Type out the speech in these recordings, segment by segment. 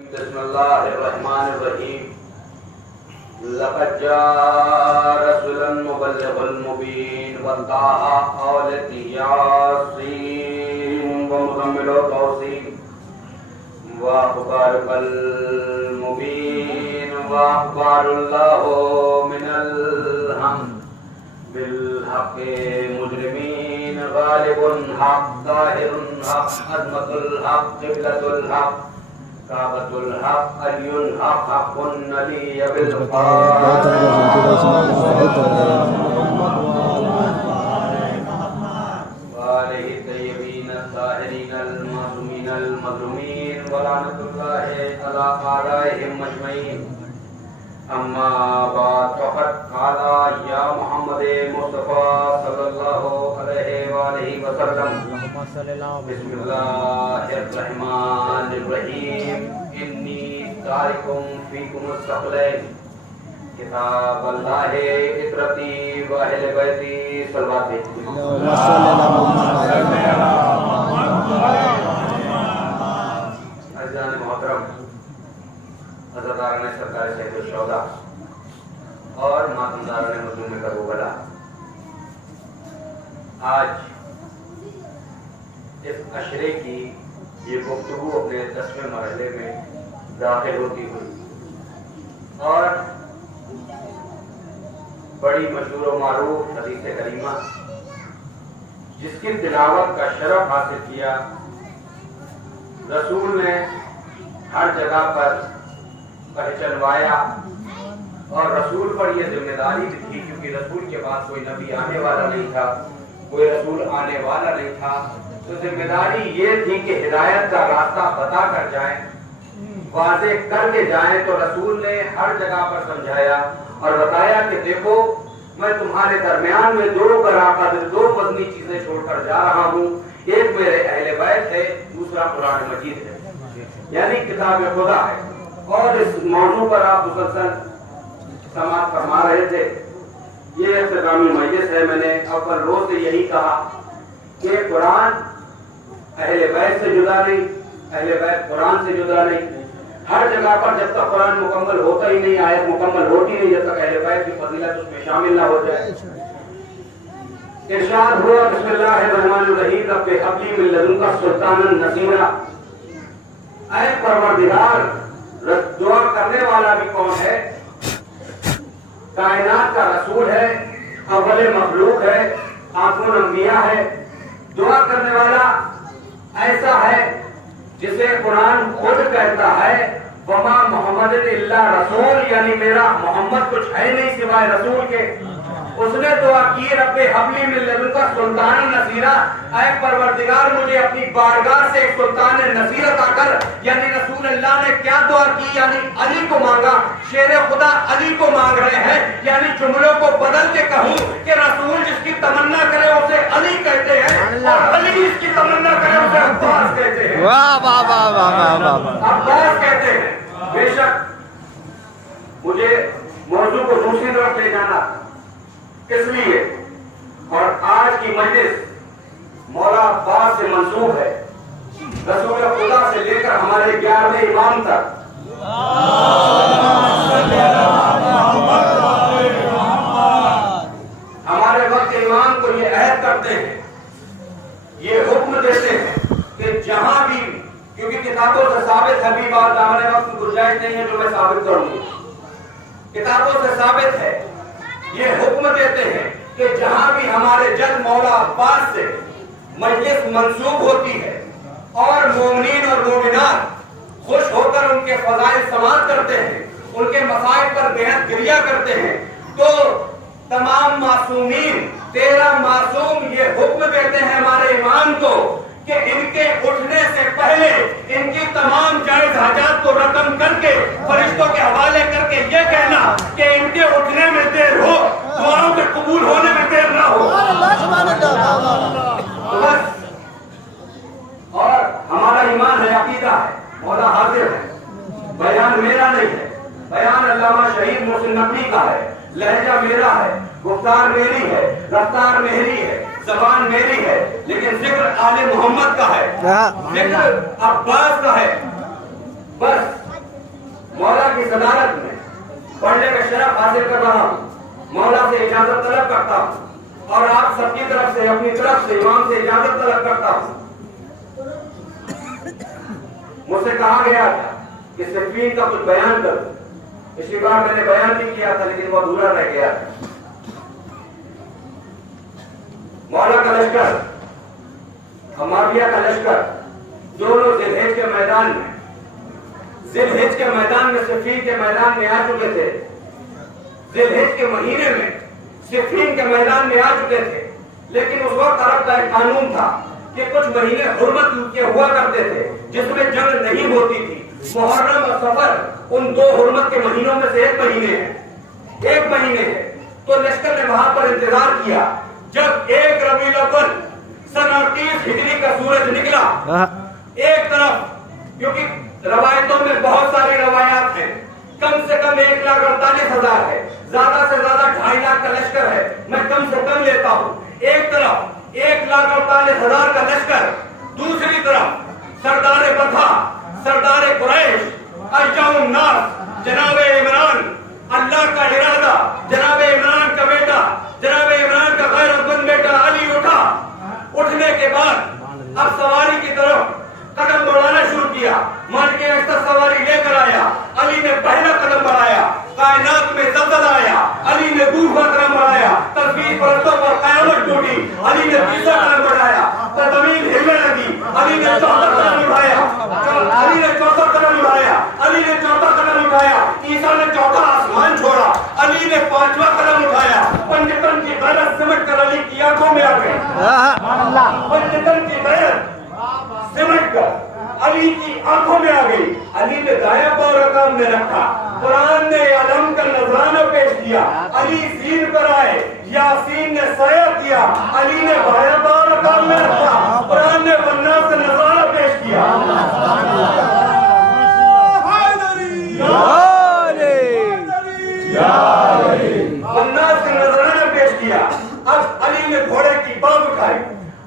بسم اللہ الرحمن الرحیم لقد جاء رسولا مبلغ المبین وطاعا اولت یاسین ومزمل توسین واخبارک المبین واخبار اللہ من الحم بالحق مجرمین غالب الحق ظاہر الحق عظمت الحق قبلۃ الحق كعبة الحق أي الحق حق النبي بالقرآن وآله الطيبين الطاهرين المعصومين المظلومين ولعنة الله على أعدائهم أجمعين أما بعد فقد قال يا محمد مصطفى صلى الله عليه وآله وسلم بسم الله الرحمن الرحيم إني تارك فيكم الثقلين كتاب الله إطرتي وأهل بيتي صلواتي عزیزان محترم عزاداران سرکار سید الشہداء اور ماتمداران مظلوم کربلا، آج اس عشرے کی یہ گفتگو اپنے 10ویں مرحلے میں داخل ہوتی ہوئی اور بڑی مشہور و معروف حدیث کریمہ جس کی تلاوت کا شرف حاصل کیا، رسول نے ہر جگہ پر پہچنوایا اور رسول پر یہ ذمہ داری بھی تھی، کیونکہ رسول کے بعد کوئی نبی آنے والا نہیں تھا، کوئی رسول آنے والا نہیں تھا، تو ذمہ داری یہ تھی کہ ہدایت کا راستہ بتا کر جائیں، واضح کر کے جائیں۔ تو رسول نے ہر جگہ پر سمجھایا اور بتایا کہ دیکھو میں تمہارے درمیان میں دو مدنی چیزیں چھوڑ کر جا رہا ہوں، ایک میرے اہل بیت ہے، دوسرا قرآن مجید ہے، یعنی کتاب خدا ہے۔ اور اس موضوع پر آپ مسلسل سماعت فرما رہے تھے۔ یہ اختتامی مجلس ہے، میں نے اول روز سے یہی کہا کہ قرآن اہل بیت سے جدا نہیں، اہل بیت قرآن سے جدا نہیں۔ ہر جگہ پر جب تک قرآن مکمل ہوتا ہی نہیں، آیت مکمل ہوتی نہیں، جب تک اہل بیت کی فضیلت اس میں شامل نہ ہو جائے۔ ارشاد ہوا بسم اللہ الرحمن الرحیم رب ہب لی من لدنک سلطانا نصیرا۔ اے پروردگار، دعا کرنے والا بھی کون ہے؟ کائنات کا رسول ہے، اول مخلوق ہے، آخر الانبیاء ہے۔ دعا کرنے والا ایسا ہے جسے قرآن خود کہتا ہے وما محمد الا رسول، یعنی میرا محمد کچھ ہے نہیں سوائے رسول کے۔ اس نے دعا کی رب ہب لی من لدنک سلطانا نصیرا، اے پروردگار مجھے اپنی بارگاہ سے ایک سلطان نصیر عطا کر۔ یعنی رسول اللہ نے کیا دعا کی؟ یعنی علی کو مانگا، شیر خدا علی کو مانگ رہے ہیں۔ یعنی جملوں کو بدل کے کہوں کہ رسول جس کی تمنا کرے اسے علی کہتے ہیں، اور علی جس کی تمنا کرے اسے عباس کہتے ہیں، عباس کہتے ہیں۔ بے شک مجھے موضوع کو دوسری طرف لے جانا اس لیے، اور آج کی مجلس مولا عباس سے منسوب ہے، رسول خدا سے لے کر ہمارے 11ویں امام تک۔ ہمارے وقت امام کو یہ عہد کرتے ہیں، یہ حکم دیتے ہیں کہ جہاں بھی، کیونکہ کتابوں سے ثابت ہے، بھی بات ہمارے وقت گنجائش نہیں ہے جو میں ثابت کروں گا، کتابوں سے ثابت ہے، یہ حکم دیتے ہیں کہ جہاں بھی ہمارے جد مولا عباس سے مجلس منسوب ہوتی ہے اور مومنین اور مومنات خوش ہو کر ان کے فضائل سماعت کرتے ہیں، ان کے مسائل پر بےحد گریہ کرتے ہیں، تو تمام معصومین 13 معصوم یہ حکم دیتے ہیں ہمارے امام کو کہ ان کے اٹھنے سے پہلے ان کی تمام جائز حاجات کو رقم کر کے فرشتوں کے حوالے کر کے یہ کہنا کہ ان کے اٹھنے میں دیر ہو، دعاؤں کے قبول ہونے میں دیر نہ ہو۔ بس، اور ہمارا ایمان ہے، عقیدہ ہے، مولا حاضر ہے، بیان میرا نہیں ہے، بیان علامہ شہید محسن نقوی کا ہے، لہجہ میرا ہے، گفتار میری ہے، رفتار میری ہے، زبان میری ہے، لیکن ذکر آل محمد کا ہے، ذکر عباس کا ہے۔ بس सदारत में पढ़ने का शरफ हासिल कर रहा हूँ, मौला से इजाजत तलब करता हूँ और आप सबकी तरफ से, अपनी तरफ से इमाम से इजाजत तलब करता हूँ। मुझसे कहा गया था कि सिफ़ीन का कुछ बयान करो। पिछली बार मैंने बयान भी किया था लेकिन वो अधूरा रह गया था। मौला का लश्कर, हमाविया का लश्कर दोनों जिलहिज के मैदान में सिफ़ीन के मैदान में आ चुके थे। जिलहिज के महीने में सिफ़ीन के मैदान में आ चुके थे, लेकिन उस वक्त अरब का एक कानून था कि कुछ महीने हुर्मत के हुआ करते थे जिसमें जंग नहीं होती थी। मुहर्रम और सफर उन दो हुर्मत के महीनों में से एक महीने है। तो लश्कर ने वहां पर इंतजार किया। जब 1 रबीउल अव्वल सन 38 हिजरी का सूरज निकला, एक तरफ, क्योंकि रवायतों में बहुत सारी रवायात हैं, कम से कम 1,48,000 है, ज्यादा से ज्यादा 2.5 लाख का लश्कर है, मैं कम से कम लेता हूँ। एक तरफ 1,48,000 का लश्कर, दूसरी तरफ सरदार बथा, सरदार कुरैश, अजजाउन नास, जनाबे इमरान, अल्लाह का इरादा, जनाबे इमरान का बेटा, जनाबे इमरान का गैरतमंद बेटा अली उठने के बाद अब सवारी की तरफ कदम बढ़ाना शुरू किया। मालिक अख्तर सवारी लेकर आया, अली ने पहला कदम बढ़ाया, कायनात में ज़लज़ला आया, अली ने दूसरा कदम बढ़ाया, तस्वीर परतों पर क़यामत टूटी, अली ने तीसरा कदम बढ़ाया, तो ज़मीन हिलने लगी, अली ने चौथा कदम उठाया, अली ने चौथा कदम उठाया, अली ने चौथा कदम उठाया, ईसा ने चौथा आसमान छोड़ा, अली ने 5वां कदम उठाया। पंजतन की गैरत सिमट कर अली की आंखों में आ गई। पंजतन की गैरत सिमट कर अली की आंखों में आ गई। अली ने दायां पांव रकाम में रखा, कुरान ने अलम का नजराना पेश किया, अली सीन पर आए, यासीन ने साया किया, अली ने बायां पांव रकाम में रखा, कुरान ने वन्नास का नजराना पेश किया। वन्नास का नजराना पेश किया। अब अली ने घोड़े की बाग उठाई,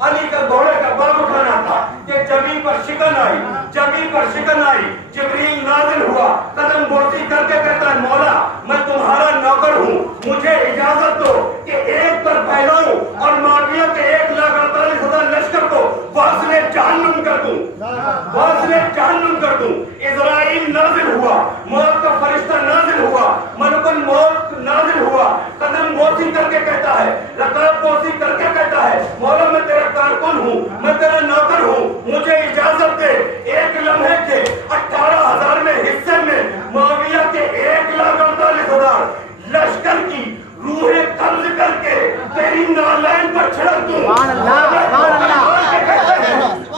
अली का घोड़े का बाग उठाना था कि जमीन पर शिकन आई, जिब्रील नाज़िल हुआ, कदम बोसी करके कहता है, मौला मैं तुम्हारा नौकर हूँ, मुझे इजाजत दो कि एक पर फैलाऊं और माविया के 1,48,000 लश्कर को वासिले जहन्नुम कर दूं। इज़राइल नाज़िल हुआ, मौत का फरिश्ता नाज़िल हुआ, मलकुल मौत नाज़िल हुआ, कदम बोसी करके कहता है, रकाब बोसी करके कहता है, मौला मैं तेरा कारकुन हूँ, मैं तेरा नौकर हूँ, मुझे इजाजत दे। एक लम्हे के 18,000 में हिस्से में मुआविया के 1,48,000 लश्कर की रूहें कब्ज करके तेरी नालैन पर छिड़क दूं।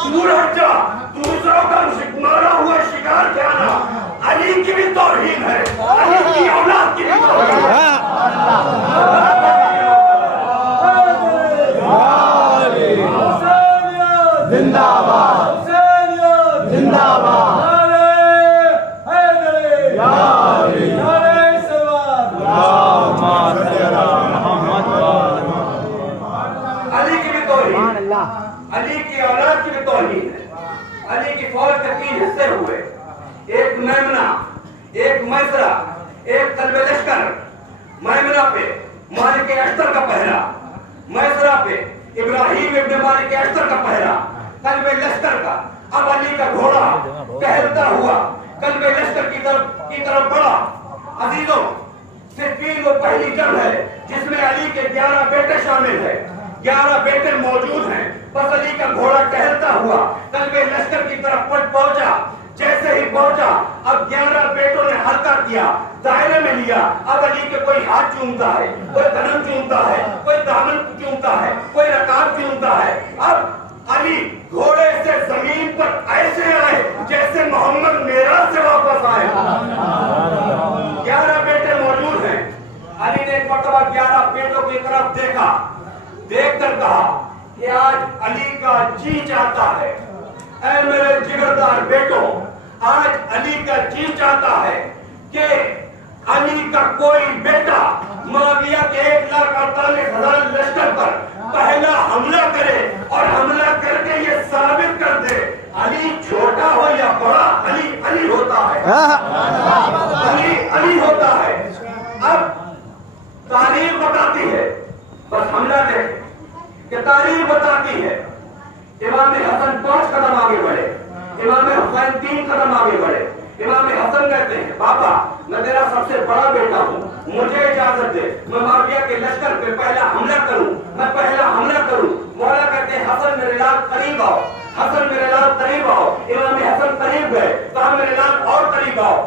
दूर हट जा, दूसरों का मारा हुआ शिकार खाना अली की भी तौहीन है, अली की औलाद की भी तौहीन है। जिंदाबाद जिंदाबाद अली की भी तौहीन, अली की औलाद की भी तौहीन है। अली की फौज के 3 हिस्से हुए, एक मैमना, एक मैसरा, एक कल्बे लश्कर। मैमना पे मालिक अख्तर का पहरा, मैसरा पे इब्राहिम इब्न मालिक अख्तर का पहरा, कल्बे लश्कर का। अब अली का घोड़ा टहलता हुआ कल्बे लश्कर की तरफ बढ़ा। अजीजों, सिफ़ीन वो पहली जंग है जिसमें अली के 11 बेटे शामिल हैं, 11 बेटे मौजूद हैं। बस अली का घोड़ा टहलता हुआ कल्बे लश्कर की तरफ पहुंचा। जैसे ही पहुंचा, अब 11 बेटों ने हल्का किया, दायरे में लिया। अब अली के कोई हाथ चूमता है, कोई कदम चूमता है, कोई दामन चूमता है, कोई रकाब चूमता है। अब अली घोड़े से जमीन पर ऐसे आए जैसे मोहम्मद मेराज से वापस आए। 11 बेटे मौजूद हैं। अली ने एक मरतबा 11 बेटों की तरफ देखा, देखकर कहा कि आज अली का जी चाहता है, ऐ मेरे जिगरदार बेटों, आज अली का जी चाहता है कि अली का कोई बेटा मुआविया के 1,48,000 लश्कर पर पहला हमला करे और हमला करके ये साबित कर दे अली छोटा हो या बड़ा, अली अली होता है, अली अली होता है। अब तारीख बताती है, बस हमला देखें कि तारीख बताती है, इमाम हसन 5 कदम आगे बढ़े, इमाम हुसैन 3 कदम आगे बढ़े। इमाम हसन कहते हैं बाबा मैं तेरा सबसे बड़ा बेटा हूँ, मुझे इजाजत दे, मैं माविया के लश्कर पे पहला हमला करूँ, मैं पहला हमला करूँ। मौला कहते हैं हसन मेरे लाल करीब आओ, हसन मेरे लाल करीब आओ। इमाम हसन करीब गए, कहा मेरे लाल और करीब आओ,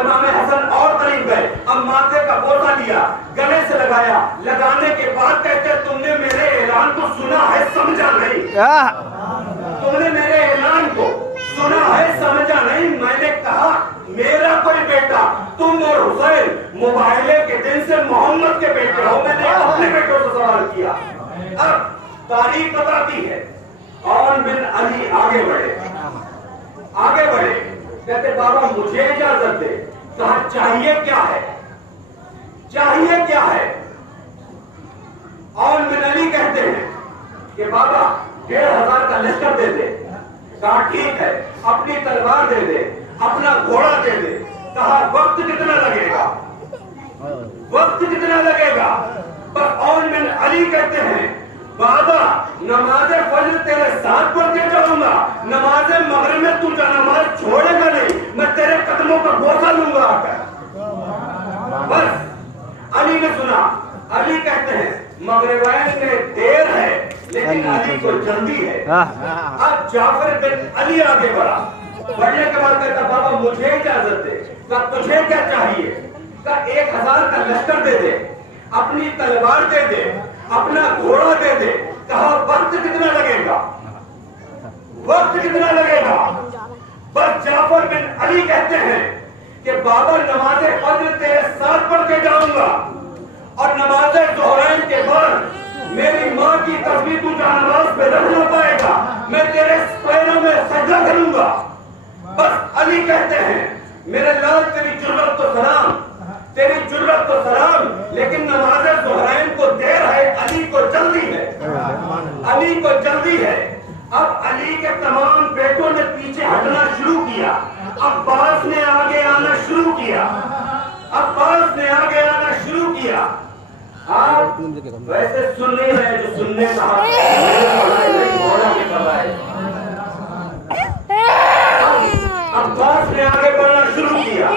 इमाम हसन और करीब गए। अब माथे का बोझा लिया, गले से लगाया, लगाने के बाद कहते तुमने मेरे ऐलान को सुना है समझा नहीं, तुमने मेरे ऐलान को सुना है समझा नहीं। मैंने कहा मेरा कोई बेटा, तुम और हुसैन मुबाहिले के दिन से मोहम्मद के बेटे हो, मैंने अपने बेटों से सवाल किया। अब तारीख बताती है और बिन अली आगे बढ़े, आगे बढ़े, कहते बाबा मुझे इजाजत दे। कहा चाहिए क्या है, चाहिए क्या है। और बिन अली कहते हैं कि बाबा 1500 का लश्कर दे दे। कहा ठीक है, अपनी तलवार दे दे, अपना घोड़ा दे दे। कहा वक्त कितना लगेगा, वक्त कितना लगेगा। पर और बिन अली कहते हैं बाबा नमाज फजर तेरे साथ पढ़ के जाऊंगा, नमाज मगरिब में तू नमाज छोड़ेगा नहीं, मैं तेरे कदमों का बोझा लूंगा आकर। बस अली ने सुना, अली कहते हैं मगरिबैन में देर है लेकिन अली को जल्दी है। अब जाफर बिन अली आगे बढ़ा, बढ़ने के बाद कहता बाबा मुझे इजाजत दे। कहा तुझे क्या चाहिए। कहा 1000 का लश्कर दे दे, अपनी तलवार दे दे, अपना घोड़ा दे दे। कहा वक्त कितना लगेगा, वक्त कितना लगेगा। बस जाफर बिन अली कहते हैं कि बाबा नमाज फज्र तेरे साथ पढ़ के जाऊंगा और नमाज ज़ोहरैन के बाद मेरी माँ की तस्वीर तू नमाज पे रख ना पाएगा, मैं तेरे पैरों में सजदा करूंगा। बस अली कहते हैं मेरे लाल तेरी जुर्रत को सलाम, तेरी जुर्रत को सलाम, लेकिन नमाज ज़ोहरैन को देर है, अली को जल्दी है, अली को जल्दी है। अब अली के तमाम बेटों ने पीछे हटना शुरू किया, अब्बास ने आगे आना शुरू किया, अब्बास ने आगे आना शुरू किया। आप वैसे सुन नहीं रहे जो सुनने का अब्बास ने आगे बढ़ना शुरू किया,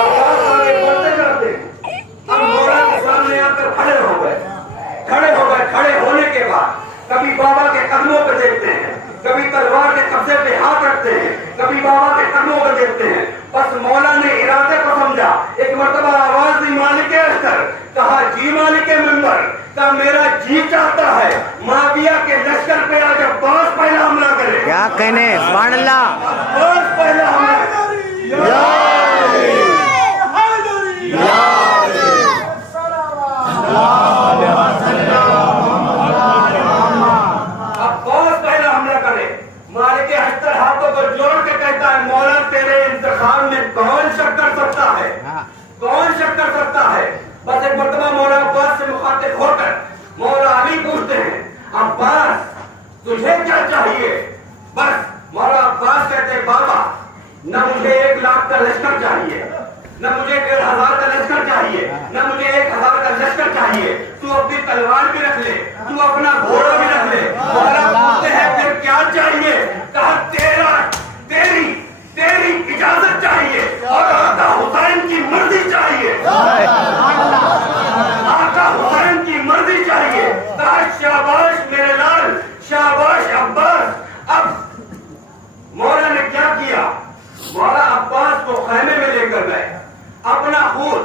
अब्बास आगे बढ़ते जाते अब मौला के सामने आकर खड़े हो गए, खड़े हो गए। खड़े होने के बाद कभी बाबा के कदमों पर देखते हैं, कभी तलवार के कब्जे पे हाथ रखते हैं, कभी बाबा के कदमों पर देखते हैं। बस मौला ने इरादे को समझा, एक मर्तबा आवाज दी मालिक अस्तर, कहा जी मालिक मिंबर, का मेरा जी चाहता है माविया के लश्कर पे आज अब्बास पहला हमला करे। क्या कहने सुभानअल्लाह, अब्बास पहला हमला। अब्बास पहला हमला करे। मालिक अस्तर हाथों को जोड़ के कहता है मौला तेरे इंतखाब में कौन शक कर सकता है, कौन शक कर सकता है। बस एक मर्तबा मौला अब्बास से मुखातिब होकर मौला अली पूछते हैं अब्बास तुझे क्या चाहिए। बस मौला अब्बास कहते हैं बाबा न मुझे 1 लाख का लश्कर चाहिए, न मुझे 1500 का लश्कर चाहिए, न मुझे 1000 का लश्कर चाहिए। तू अपनी तलवार भी रख ले, तू अपना घोड़ा भी रख ले। मौला पूछते हैं फिर क्या चाहिए। कहा तेरी इजाजत चाहिए और आका हुसैन की मर्जी चाहिए, आका हुसैन की मर्जी चाहिए। कहा शाबाश मेरे लाल, शाबाश अब्बास। अब मौला ने क्या किया, मौला अब्बास को खैमे में लेकर गए, अपना खून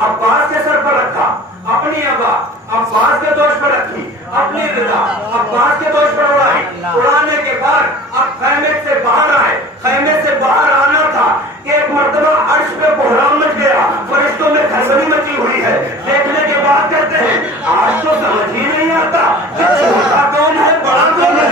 अब्बास के सर पर रखा, अपनी अबा अब्बास के दोष पर रखी, अपनी रिदा अब्बास के दोष पर उड़ाई। उड़ाने के बाद अब खैमे से बाहर आए। खैमे से बाहर आना था कि एक मर्तबा अर्श पे कोहराम मच गया, फरिश्तों में खलबली मची हुई है। देखने के बाद कहते हैं आज तो समझ ही नहीं आता कि छोटा कौन है बड़ा कौन है,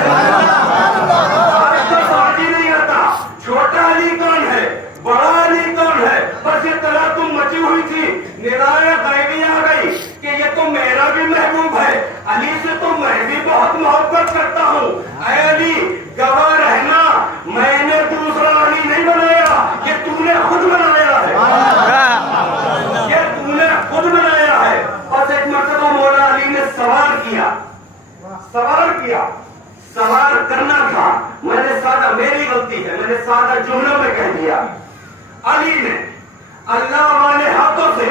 आज तो समझ ही नहीं आता छोटा अली कौन है बड़ा अली कौन है। बस ये तरह तुम मची हुई थी, निदान गैबी आ गई कि ये तो मेरा भी महबूब है, अली से तो मैं भी बहुत मोहब्बत करता हूँ। ऐ अली गवाह रहना दिया। सवार करना था, मैंने सादा, मेरी गलती है, मैंने सादा जुमलों में कह दिया। अली ने अल्लाह वाले हाथों से,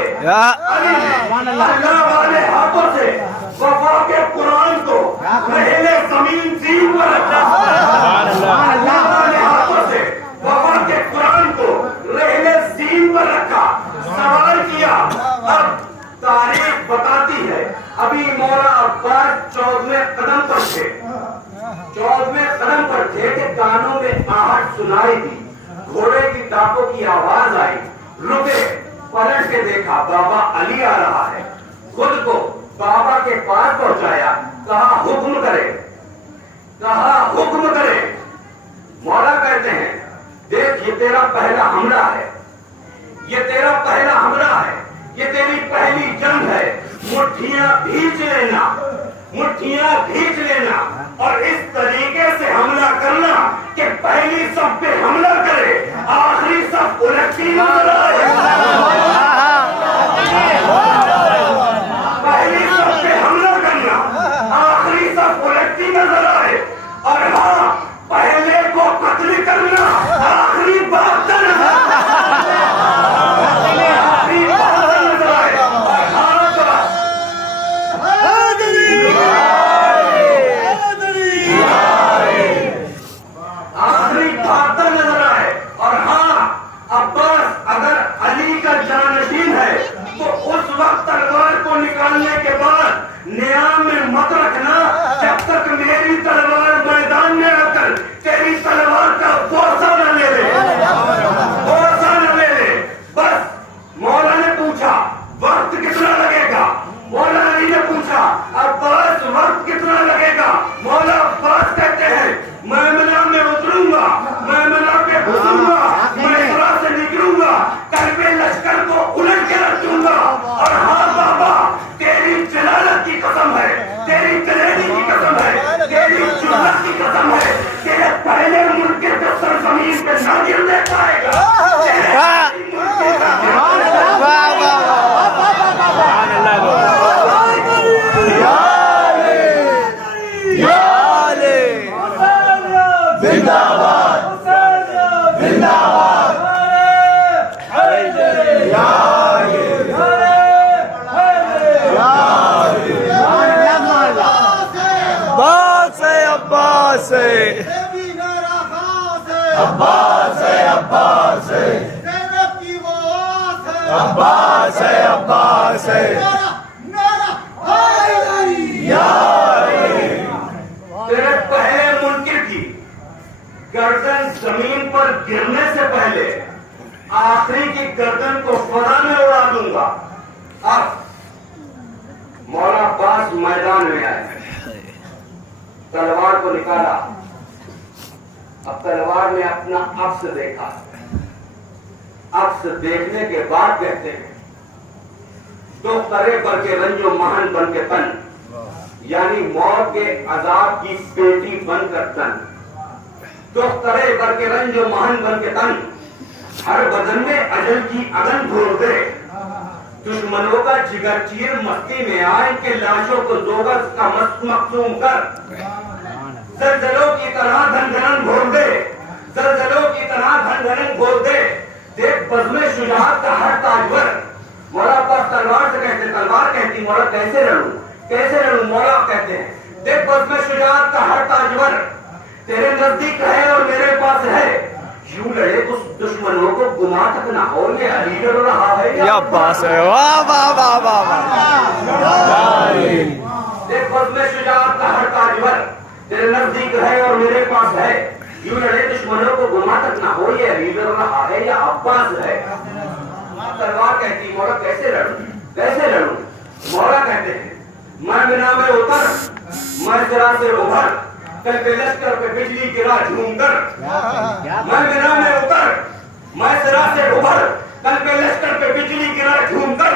अली ने अल्लाह वाले हाथों से वफा के कुरान को पहले जमीन जीन पर रखा। अल्लाह वाले हाथों से वफा के कुरान को रहले जीन पर रखा, सवार किया। अब तारीख बताती है, अभी मौला अब्बास 14वें कदम पर थे, 14वें कदम पर थे कि कानों में आहट सुनाई दी, घोड़े की टापों की आवाज आई, रुके, पलट के देखा बाबा अली आ रहा है, खुद को बाबा के पास पहुंचाया, कहा हुक्म करे, कहा हुक्म करे। मौला कहते हैं देख ये तेरा पहला हमला है, ये तेरा पहला हमला है, ये तेरी पहली जंग है, मुट्ठियां भींच लेना, मुट्ठियां भींच लेना और इस तरीके से हमला करना कि पहली सब पे हमला करे, आखिरी सब उलटती नजर आए। पहली सब पे हमला करना, आखिरी सब उलटती नजर आए। और हाँ, पहले को कत्ल करना, आखिरी बात नजर आए। और हाँ, अब्बास अगर अली का जानशीन है तो उस वक्त तलवार को निकालने के बाद नियाम में मत रखना जब तक मेरी तलवार मैदान में आकर तेरी तलवार का बोसा न ले ले, बोसा न ले ले। बस मौला ने पूछा वक्त कितना लगेगा, मौला अली ने पूछा अब्बास वक्त कितना लगेगा। मौला अब्बास कहते हैं मैमना में उतरूंगा, मैमना पे घुसूंगा, मैसरा से निकलूंगा, कल पे लश्कर को उलट के रख दूंगा। और हाँ बाबा, तेरी जलालत की कसम है, तेरी जलेबी की कसम है, तेरी जुर्रत की कसम है, तेरे पहले मुल्क के दस्तर जमीन पे ना गिरने पाएगा। अब्बास है, अब्बास है, अब्बास है, अब्बास है, तेरे पहले मुनकिर की गर्दन जमीन पर गिरने से पहले आखिरी की गर्दन को फजा में उड़ा दूंगा। अब मौला अब्बास मैदान में आए, तलवार को निकाला, अब तलवार ने अपना अक्स देखा, अक्स देखने के बाद कहते हैं दो करे पर के रंजो महान बन के तन, यानी मौत के अजाब की पेटी बनकर तन, दो करे पर के रंजो महान बन के तन, हर बदन में अजल की अगन घोर दे, दुश्मनों का जिगर चीर मस्ती में आए के लाशों को जोगस का मखसूम कर, जलजलों की तरह धनधनन घोर दे, जलजलों की तरह धनधनन घोर दे। देख बज़्म शुजाअत का हर ताजवर। मौला अब्बास तलवार से कहते, तलवार कहती मौला कैसे लड़ूं, कैसे लड़ूं। मौला कहते हैं देख बज़्म शुजाअत का हर ताजवर तेरे नजदीक है और मेरे पास है, यूं लड़े उस दुश्मनों को गुमा तक ना हो, ये अली लड़ रहा है या अब्बास है। वाह वाह वाह वाह वाह। देख बज़्म शुजाअत का हर ताजवर तेरे नजदीक है और मेरे पास है, यूं लड़े दुश्मनों को गुमा तक ना हो, ये अली लड़ रहा है या अब्बास है। तलवार कहती मौला कैसे लड़ूं, कैसे लड़ूं। मौला कहते हैं मैं बिना में उतर, मैं जरा से उभर, कल पे लश्कर पे बिजली गिरा झूम कर। मैं बिना में उतर, मैं जरा से उभर, कल पे लश्कर पे बिजली गिरा झूम कर,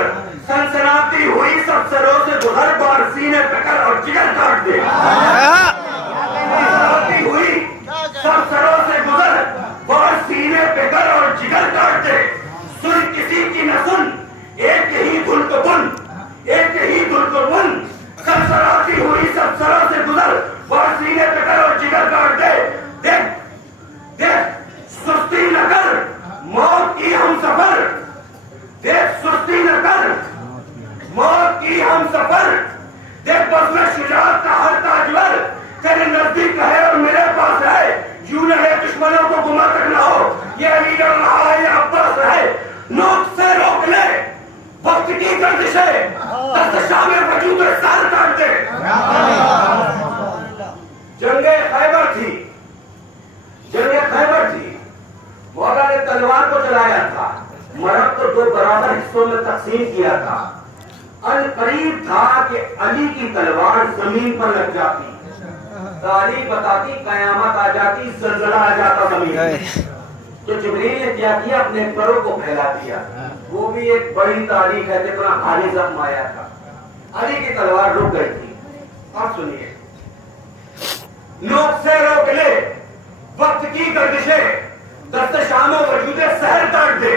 सनसनाती हुई सब सरों से गुजर, बार सीने पकड़ और जिगर काट दे। सनसनाती हुई सब सरों से गुजर, बार सीने पे कर और जिगर काट दे। सुन किसी की न सुन, एक ही धुन को बुन, एक ही धुन को बुन, सनसनाती हुई सब सरों से गुजर, बार मौत की हम सफर देख सुस्ती न कर, मौत की हम सफर देख बदला शुजाअत का हर ताजवर तेरे नजदीक है और मेरे पास है, यूं न है दुश्मनों को गुमा तक न हो, ये अली डर रहा है या अब्बास है, नोक से रोक ले वक्त की गर्दिशें, दस्तशाह में वजूद सार काट दे। जंगे खैबर थी, जंगे खैबर थी, मौला ने तलवार को चलाया था, मरद को दो बराबर हिस्सों में तकसीम किया था। अन करीब था कि अली की तलवार जमीन पर लग जाती, तारीख बताती कयामत आ जाती, जलजला आ जाता जमीन में। तो जिब्रील ने क्या किया, अपने परों को फैला दिया। वो भी एक बड़ी तारीख है, जितना भारी जख्म आया था, अली की तलवार रुक गई थी। अब सुनिए, नोक से रोक ले वक्त की गर्दिशें, दस्त शामो वजूदे सहर काट दे।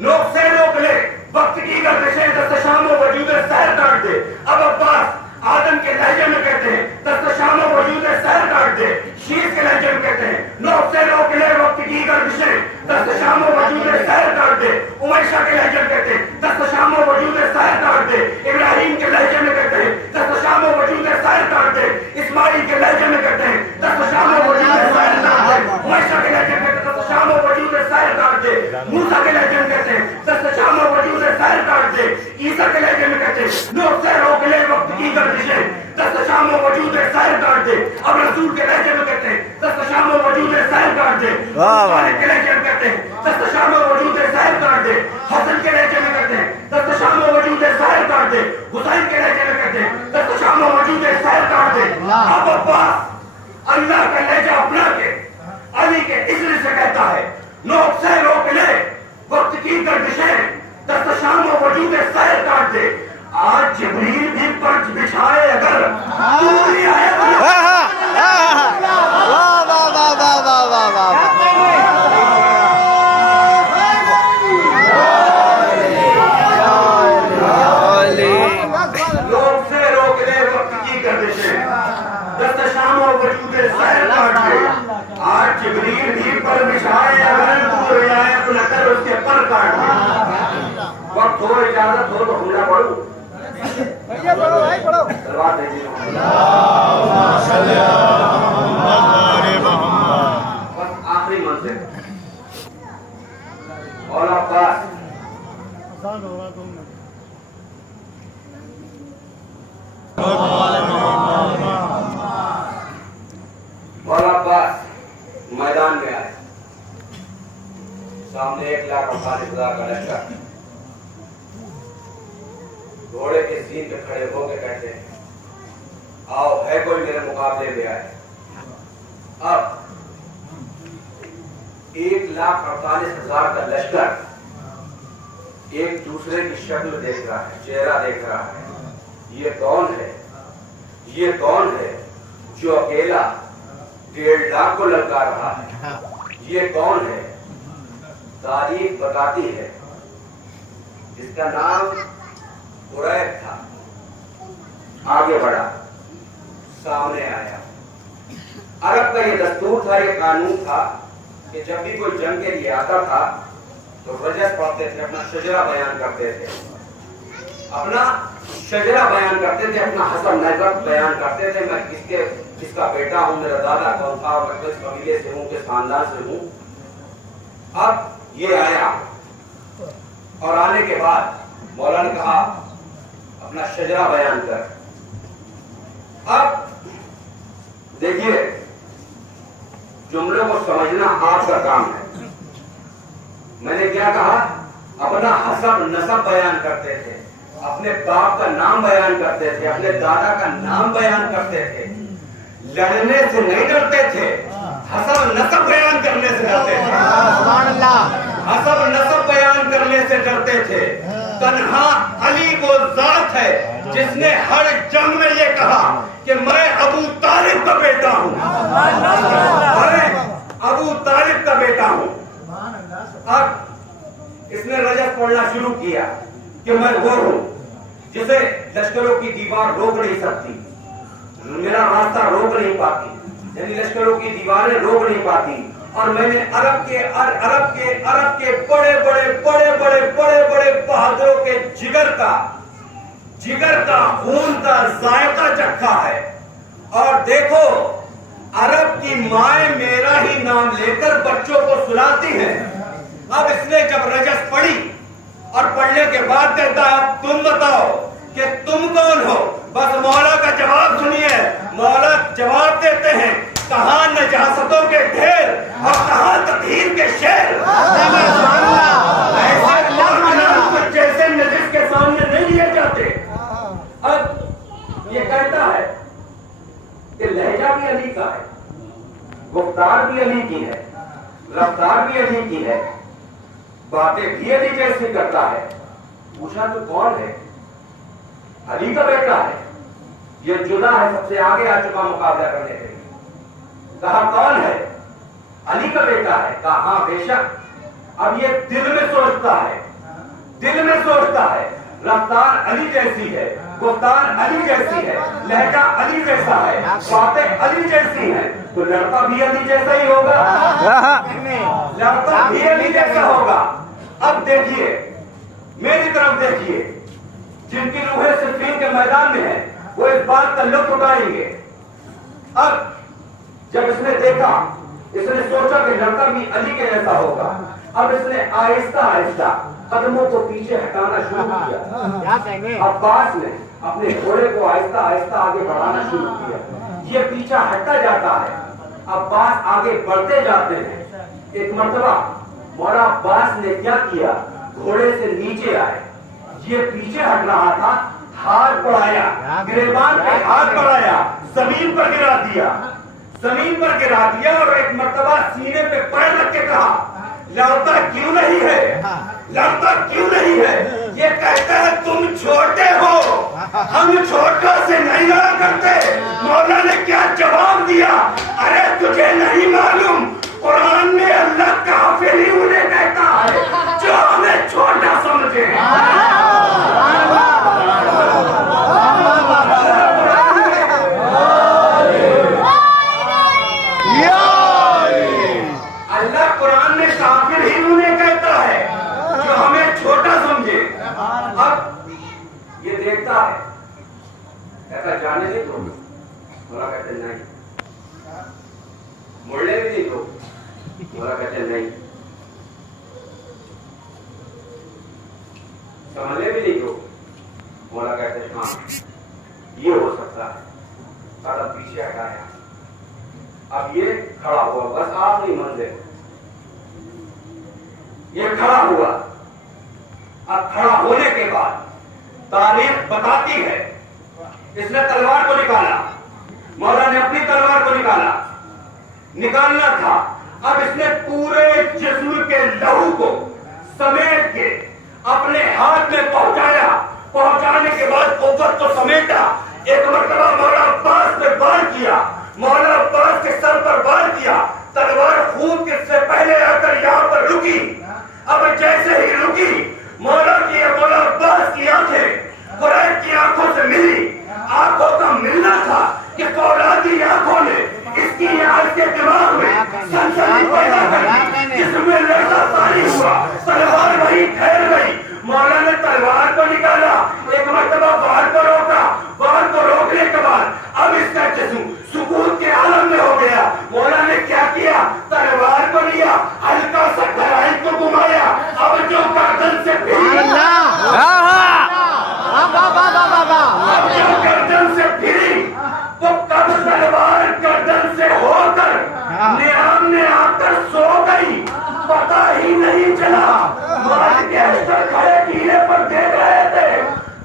नोक से रोक ले वक्त की गर्दिशें, दस्त शामो वजूदे सहर काट दे। अब अब्बास आदम के लहजे में कहते हैं, दस्त शामो वजूदे सहर काट दे। शीश के लहजे में कहते हैं, नोक से रोक ले वक्त की गर्दिशें, दस्त शामो वजूदे सहर काट दे। उमैशा के लहजे में कहते हैं, दस्त शामो वजूदे सहर काट दे। इब्राहिम के लहजे में कहते हैं, दस्त शामो वजूदे सहर काट दे। इस्माइल के लहजे में कहते हैं, दस्त शामो वजूदे सहर काट दे। उमैशा के लहजे में कहते हैं, दस्त शामो वजूदे सहर काट दे। मूसा के लहजे में कहते हैं, दस्त शामो वजूदे सहर काट दे। ईसा के लहजे में कहते हैं, नोक से रोक ले वक्त की गर्दिशें, दस्त शामो वजूदे सहर काट दे। अब रसूल के लहजे में कहते हैं, दस्त शामो वजूदे सहर काट दे। के लहजे में कहते हैं, दस्त शामो वजूदे सहर काट दे। हसन के लहजे में कहते हैं, दस्त शामो वजूदे सहर काट दे। हुसैन के लहजे में कहते हैं, दस्त शामो वजूदे सहर काट दे। अब अब्बास अल्लाह का लहजा अपना के अली के इज़्न से कहता है, नोक से रोक ले वक्त की गर्दिशें, दस्त शामो वजूदे सहर काट दे। आज जिब्रील भी पर्च बिछाए अगर तू नहीं आए वाह वाह वाह वाह वाह वाह वाह। लोग से रोक ले वक्त की गर्दिशें, दस्त शामो वजूदे सहर काट दे। आज जिब्रील भी पर बिछाए अगर तू रियायत न कर उसके पर काट दे। वक्त हो, इजाजत हो तो हमला पढ़ू। भैया पढ़ो भाई पढ़ो। तलवार दीजिए। बस आखिरी मंजिल और अब्बास और अब्बास मैदान में आए, सामने 1,48,000 का लश्कर घोड़े के सीन पे खड़े होकर कहते हैं, आओ है कोई मेरे मुकाबले में आए। अब 1,48,000 का लश्कर एक दूसरे की शक्ल देख रहा है, चेहरा देख रहा है। ये कौन है, ये कौन है जो अकेला 1.5 लाख को लगा रहा है? ये कौन है? तारीख बताती है, इसका नाम कुरैब था। आगे बढ़ा, सामने आया। अरब का ये दस्तूर था, ये कानून था कि जब भी कोई जंग के लिए आता था तो रजस पढ़ते थे, अपना शजरा बयान करते थे, अपना शजरा बयान करते थे, अपना हसन नज़र बयान करते थे। मैं किसका बेटा हूँ, मेरा दादा कौन था, मैं किस कबीले से हूँ, किस खानदान से हूँ। अब ये आया और आने के बाद मौला ने कहा अपना शजरा बयान कर। अब देखिए, जुमलों को समझना आपका काम है। मैंने क्या कहा, अपना हसब नसब बयान करते थे, अपने बाप का नाम बयान करते थे, अपने दादा का नाम बयान करते थे। लड़ने से नहीं डरते थे, हसब नसब बयान करने से डरते थे। हसब नसब बयान करने से डरते थे। तन्हा अली वो जात है जिसने हर जंग में ये कहा कि मैं अबू तालिब का बेटा हूँ, मैं अबू तालिब का बेटा हूँ। अब इसने रजत पढ़ना शुरू किया कि मैं वो हूँ जिसे लश्करों की दीवार रोक नहीं सकती, मेरा रास्ता रोक नहीं पाती, यानी लश्करों की दीवारें रोक नहीं पाती, اور میں نے عرب کے بڑے بڑے بہادروں کے جگر کا خون کا ذائقہ چکھا ہے. اور دیکھو عرب کی مائیں میرا ہی نام لے کر بچوں کو سلاتی ہیں. اب اس نے جب رجس پڑھی اور پڑھنے کے بعد کہتا ہے اب تم بتاؤ کہ تم کون ہو. بس مولا کا جواب سنیے. مولا جواب دیتے ہیں کہاں نجاستوں کے ڈھیر اور کہاں تطہیر کے شیر. جیسے نجس کے سامنے نہیں لیے جاتے. اب یہ کہتا ہے کہ لہجہ بھی علی کا ہے, گفتار بھی علی کی ہے, رفتار بھی علی کی ہے, باتیں بھی علی جیسی کرتا ہے. پوچھا تو کون ہے؟ علی کا بیٹا ہے. یہ جدا ہے, سب سے آگے آ چکا مقابلہ کرنے کے لیے. کہا کون ہے؟ علی کا بیٹا ہے. کہا ہاں بے شک. اب یہ دل میں سوچتا ہے, رفتار علی جیسی ہے, گفتار علی جیسی ہے, لہجہ علی جیسا ہے, باتیں علی جیسی ہیں, تو لڑکا بھی علی جیسا ہی ہوگا. لڑکا بھی علی جیسا ہوگا. اب دیکھیے میری طرف دیکھیے, جن کی روحیں صفین کے میدان میں ہیں وہ اس بات کا لطف اٹھائیں گے. اب جب اس نے دیکھا, اس نے سوچا کہ لڑکا بھی علی کے جیسا ہوگا. اب اس نے آہستہ قدموں کو پیچھے ہٹانا شروع کیا. عباس نے اپنے گھوڑے کو آہستہ آگے بڑھانا شروع کیا. یہ پیچھا ہٹتا جاتا ہے, عباس آگے بڑھتے جاتے ہیں. ایک مرتبہ مولا عباس نے کیا کیا, گھوڑے سے نیچے آئے. یہ پیچھے ہٹ رہا تھا, ہاتھ بڑھایا, گریبان پہ ہاتھ بڑھایا, زمین پر گرا دیا اور ایک مرتبہ سینے پہ پیر رکھ کے کہا لڑتا کیوں نہیں ہے, لڑتا کیوں نہیں ہے. یہ کہتا ہے تم چھوٹے ہو, ہم چھوٹوں سے نہیں لڑا کرتے. مولا نے کیا جواب دیا, ارے تجھے نہیں معلوم قرآن میں اللہ کافر ہی انہیں کہتا ہے جو ہمیں چھوٹا سمجھے. اللہ قرآن میں کافر ہی انہیں کہتا ہے جو ہمیں چھوٹا سمجھے. اب یہ دیکھتا ہے, کہتا جانے نہیں دو. مولا کہتے نہیں. مڑنے بھی نہیں دو. مولا کہتے نہیں. سمجھنے بھی نہیں دو. مولا کہتے ہاں یہ ہو سکتا ہے. قدم پیچھے ہٹایا. اب یہ کھڑا ہوا, بس آخری منزل. یہ کھڑا ہوا. اب کھڑا ہونے کے بعد تاریخ بتاتی ہے اس نے تلوار کو نکالا. مولا نے اپنی تلوار کو نکالنا تھا. اب اس نے پورے جسم کے لہو کو سمیٹ کے اپنے ہاتھ میں پہنچانے کے بعد قوت کو سمیٹا. ایک مرتبہ مولا عباس پہ وار کیا, مولا عباس کے سر پر وار کیا. تلوار خون کے سے پہلے آ کر یہاں پر رکی. اب جیسے ہی رکی مولا عباس کی آنکھیں قریش کی آنکھوں سے ملی. آنکھوں کا ملنا تھا کہ فولادی آنکھوں نے اس کی آنکھ کے دماغ میں سنسنی پیدا کر جس میں لڑکا طاری ہوا. تلوار وہی ٹھہر گئی. مولا نے تلوار کو نکالا, ایک مرتبہ وار کو روکا. وار کو روکنے کے بعد اب اس کا جسم سکوت کے عالم میں ہو گیا. مولا نے کیا کیا, تلوار کو لیا, ہلکا سا گھرائی کو گھمایا. اب جو گردن سے پھری, وہ کب تلوار گردن سے ہو کر نیام نے آ کر سو گئی, پتا ہی نہیں چلا. مال کے اشتر کھڑے کیلے پر دیکھ رہے تھے,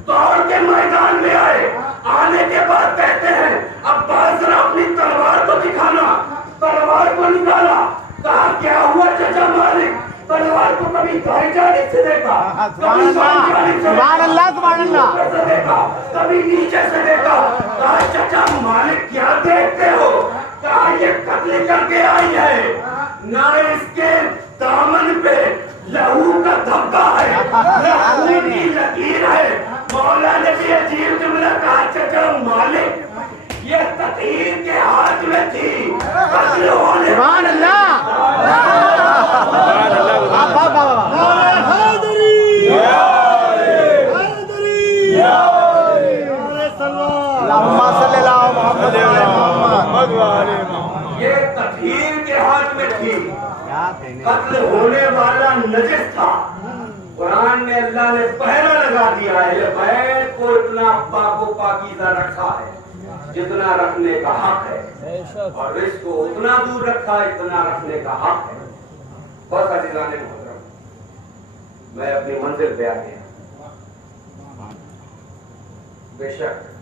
دوڑ کے میدان میں آئے. آنے کے بعد کہتے ہیں عباس ذرا اپنی تلوار کو دکھانا. تلوار کو نکالا. کہا کیا ہوا چچا مالک, تلوار کو کبھی دائیں جانب سے دیکھا, کبھی بائیں جانب سے دیکھا, کبھی نیچے سے دیکھا. کہا چچا مالک کیا دیکھتے ہو. کہا یہ قتل کر کے آئی ہے, نہ اس کے دامن پہ لہو کا دھبا ہے, لہو کی لکیر ہے. مولا نے بھی عجیب جملہ کہا, چچا مالک یہ تطہیر کے ہاتھ میں تھی, قتل ہونے والا قتل ہونے والا نجس تھا. قرآن میں اللہ نے پہرا لگا دیا ہے, بیت کو اتنا پاک و پاکیزہ رکھا ہے جتنا رکھنے کا حق ہے, اور اس کو اتنا دور رکھا اتنا رکھنے کا حق ہے. بس عزیزان محترم, میں اپنی منزل پہ آ گیا. بے شک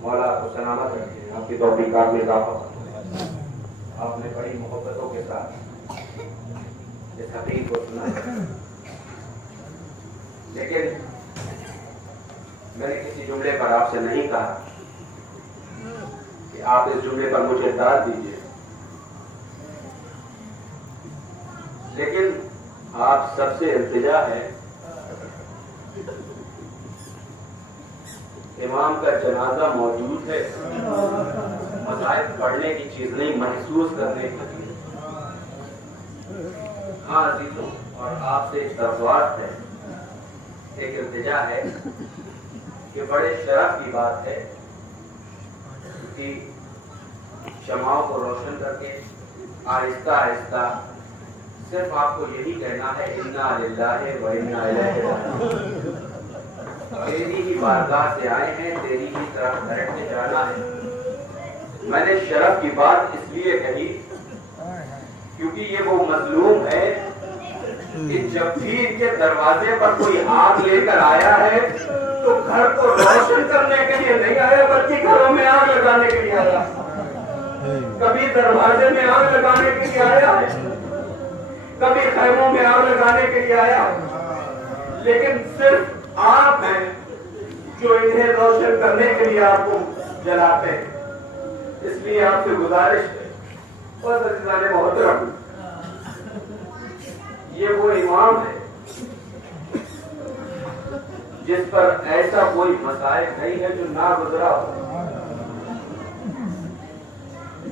مولا آپ کو سلامت رکھے, آپ کی توفیقات میں اضافہ کرے. آپ نے بڑی محبتوں کے ساتھ اس حقیقت کو سنا, لیکن میں نے کسی جملے پر آپ سے نہیں کہا کہ آپ اس جملے پر مجھے داد دیجیے, لیکن آپ سب سے التجا ہے امام کا جنازہ موجود ہے, مصائب پڑھنے کی چیز نہیں, محسوس کرنے کی چیز. ہاں عزیزوں, اور آپ سے ایک درخواست ہے, ایک التجا ہے کہ بڑے شرف کی بات ہے کہ شمعوں کو روشن کر کے آہستہ آہستہ صرف آپ کو یہی کہنا ہے انا للہ و انا الیہ راجعون. تیری ہی بارگاہ سے آئے ہیں, تیری ہی طرف بیٹھ کے جانا ہے. میں نے شرف کی بات اس لیے کہی کیونکہ یہ وہ مظلوم ہے کہ جب بھی ان کے دروازے پر کوئی آگ لے کر آیا ہے تو گھر کو روشن کرنے کے لیے نہیں آیا, بلکہ گھروں میں آگ لگانے کے لیے آیا. کبھی دروازے میں آگ لگانے کے لیے آیا ہے, کبھی خیموں میں آگ لگانے کے لیے آیا, لیکن صرف آپ ہیں جو انہیں روشن کرنے کے لیے آپ کو جلاتے ہیں. اس لیے آپ سے گزارش ہے اور عزیزان محترم, یہ وہ امام ہے جس پر ایسا کوئی مصائب نہیں ہے جو نہ گزرا ہو.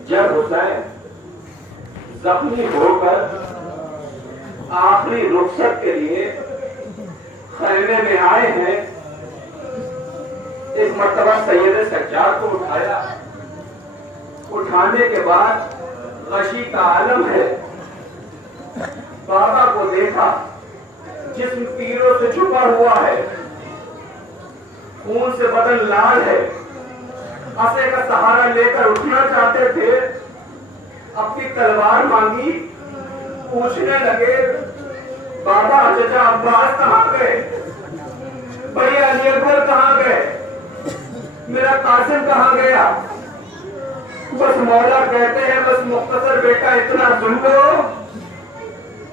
جب حسین زخمی ہو کر آخری رخصت کے لیے خیمے میں آئے ہیں, ایک مرتبہ سید سجاد کو اٹھایا. اٹھانے کے بعد غشی کا عالم ہے, بابا کو دیکھا, جسم پیروں سے چھپا ہوا ہے, خون سے بدن لال ہے, عصا کا سہارا لے کر اٹھنا چاہتے تھے. اپنی تلوار مانگی, پوچھنے لگے بابا چچا عباس کہاں گئے, بھیا علی اکبر کہاں گئے, میرا قاسم کہاں گیا. بس مولا کہتے ہیں بس مختصر بیٹا اتنا سن لو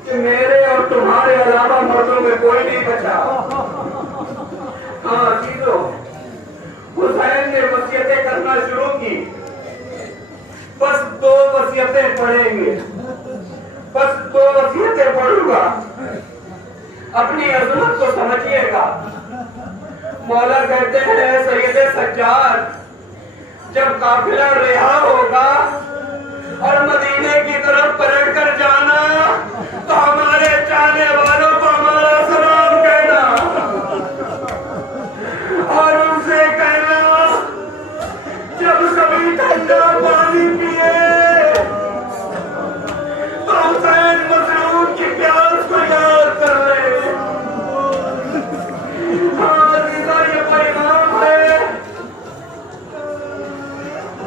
کہ میرے اور تمہارے علاوہ مردوں میں کوئی نہیں بچا. ہاں عزیزو, حسین نے وصیتیں کرنا شروع کی. بس 2 وصیتیں پڑھیں گے, بس 2 وصیتیں پڑھوں گا, اپنی عظمت کو سمجھیے گا. مولا کہتے ہیں سید سجاد, جب قافلہ رہا ہوگا اور مدینے کی طرف پلٹ کر جانا تو ہمارے چاہنے والوں کو ہمارا سلام کہنا اور ان سے کہنا جب کبھی ٹھنڈا پانی پیے تو حسین مظلوم کی پیاس کو یاد کر لے. ہاں عزیزہ, یہ وہ امام ہے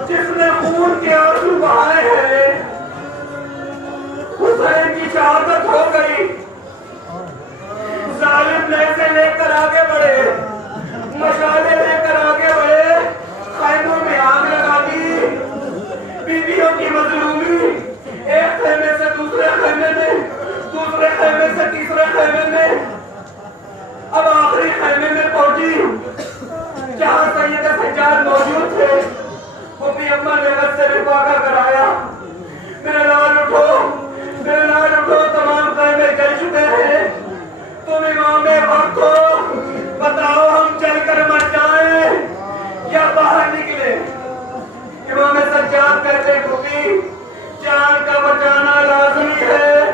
جس نے خون کے آنسو بہائے ہیں. حسین کی شہادت ہو گئی, ظالم نیزے لے کر آگے بڑھے, مشالے لے کر آگے بڑھے, خیموں میں آگ لگا دی. بیویوں کی مظلومی, ایک خیمے سے دوسرے خیمے میں, دوسرے خیمے سے تیسرے خیمے میں, اب آخری خیمے میں پہنچی جہاں سید سجاد موجود تھے. اپنی اما نے غصے سے رفاقہ کرایا, میرے لال اٹھو, میرے لال اٹھو, تمام خیمے جل چکے ہیں, تم امام وقت ہو, بتاؤ ہم چل کر مر جائیں یا باہر نکلے. امام سجاد کہتے پھوپھی جان کا بچانا لازمی ہے,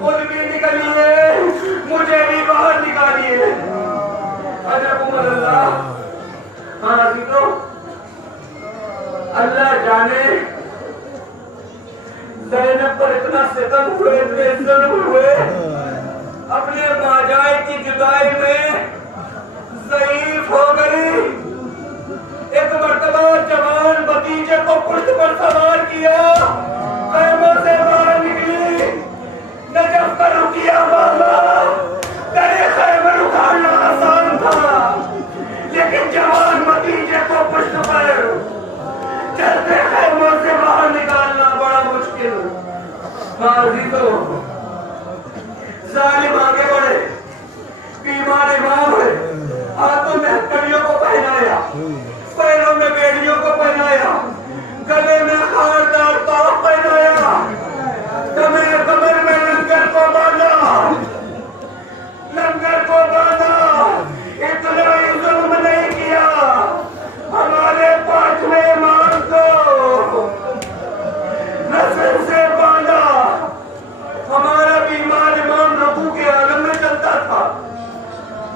خود بھی نکلیے, مجھے بھی باہر نکالیے. عجب اللہ. ہاں عزیزو, اللہ جانے زینب اپنے ماجائے کی جدائی میں ضعیف ہو گئی۔ ایک مرتبہ جوان بھتیجے کو پشت پر سوار کیا، خیموں سے باہر نکلی، نجف کا رکیا مانگا۔ تیرے خیمے اٹھانا آسان تھا، لیکن جوان بھتیجے کو پشت پر چلتے خیموں سے باہر نکالنا بڑا مشکل۔ قاضی تو ظالم آگے بڑھے، بیمار امام ہے، ہاتھوں میں ہتھکڑیوں کو پہنایا، پیروں میں بیڑیوں کو پہنایا، گلے میں خاردار توق پہنایا، کمر میں لنگر کو باندھا، اتنا ہی ظلم نہیں کیا، ہمارے پانچویں امام کو نسل سے باندھا۔ ہمارا بیمار امام رکوع کے عالم میں چلتا تھا،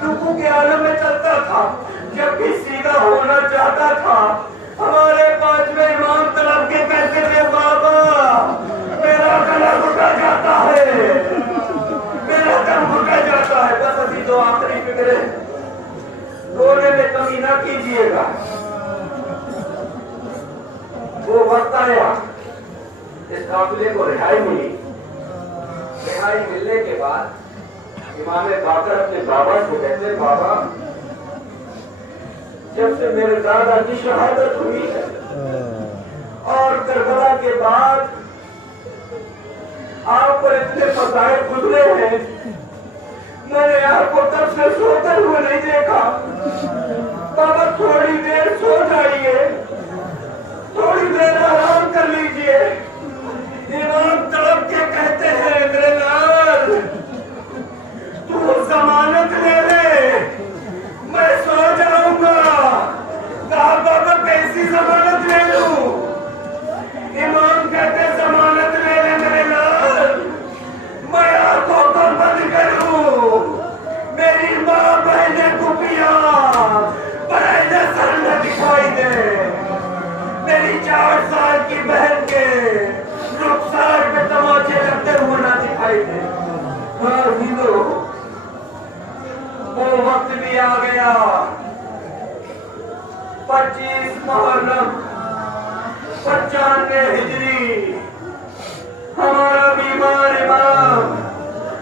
رکوع کے عالم میں چلتا تھا، جب بھی سیدھا ہونا چاہتا تھا ہمارے پانچویں امام طلب کے کہتے تھے بابا میرا گلا گھٹا جاتا ہے، میرا دم گھٹا جاتا ہے۔ بس ابھی تو آخری فکر ہے، رونے میں کمی نہ کیجیے گا۔ وہ وقت آیا، اس قافلے کو رہائی ملی۔ رہائی ملنے کے بعد امام باقر اپنے بابا سے کہتے بابا جب سے میرے دادا کی شہادت ہوئی ہے اور کربلا کے بعد آپ پر اتنے فضائل گزرے ہیں، میں نے آپ کو تب سے سوتے ہوئے نہیں دیکھا۔ بابا تھوڑی دیر سو جائیے، تھوڑی دیر آرام کر لیجئے۔ امام طلب کے کہتے ہیں میرے لال تو ضمانت لے لے، میں سو جاؤں گا۔ کہا بابا کیسی ضمانت لے لوں؟ امام کہتے ضمانت لے لے میرے لال، میں آنکھوں کو بند کروں، میری ماں بہنیں پھوپھیاں پرائی سر نہ دکھائی دے، میری 4 سال کی بہن کے رخسار پہ تماچے لگتے ہوئے نہ دکھائی دے۔ ہاں ہندو وہ وقت بھی آ گیا، 25 محرم 95 ہجری، ہمارا بیمار امام،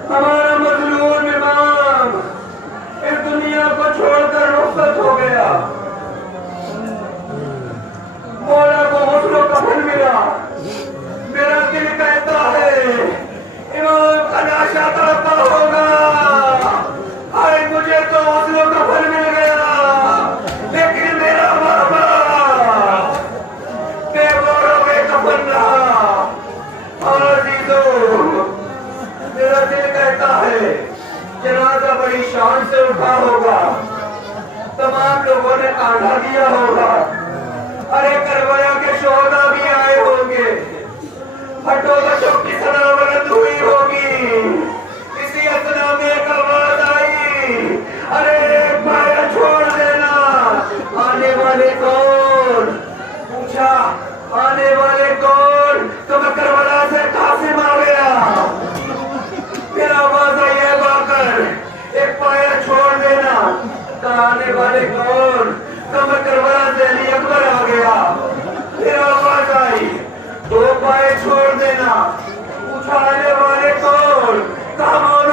ہمارا مظلوم امام اس دنیا کو چھوڑ کر رخصت ہو گیا۔ مولا کو غسل و کفن ملا۔ میرا دل کہتا ہے امام کا ناشا طرفہ ہوگا، آئے مجھے تو غسل و کفن مل گیا، لیکن میرا بابا بے غور و بے کفن رہا۔ اور عزیزو میرا دل کہتا ہے جنازہ بڑی شان سے اٹھا ہوگا، تمام لوگوں نے کاندھا دیا ہوگا، ارے کربلا کے شہداء بھی آئے ہوں گے، ہٹو بچوں کی صدا بلند ہوئی ہوگی۔ اسی اثنا میں ایک آواز آئی، ارے ایک پایا چھوڑ دینا، آنے والے کون؟ پوچھا آنے والے کون؟ تو میں کربلا سے قاسم آ گیا۔ پھر آواز آئی ہے باقر ایک پایا چھوڑ دینا، تو آنے والے کون؟ تو میں کربلا سے علی اکبر آ گیا۔ پھر آواز آئی 2 پائے چھوڑ دینا، پوچھا آنے والے کون؟ کہا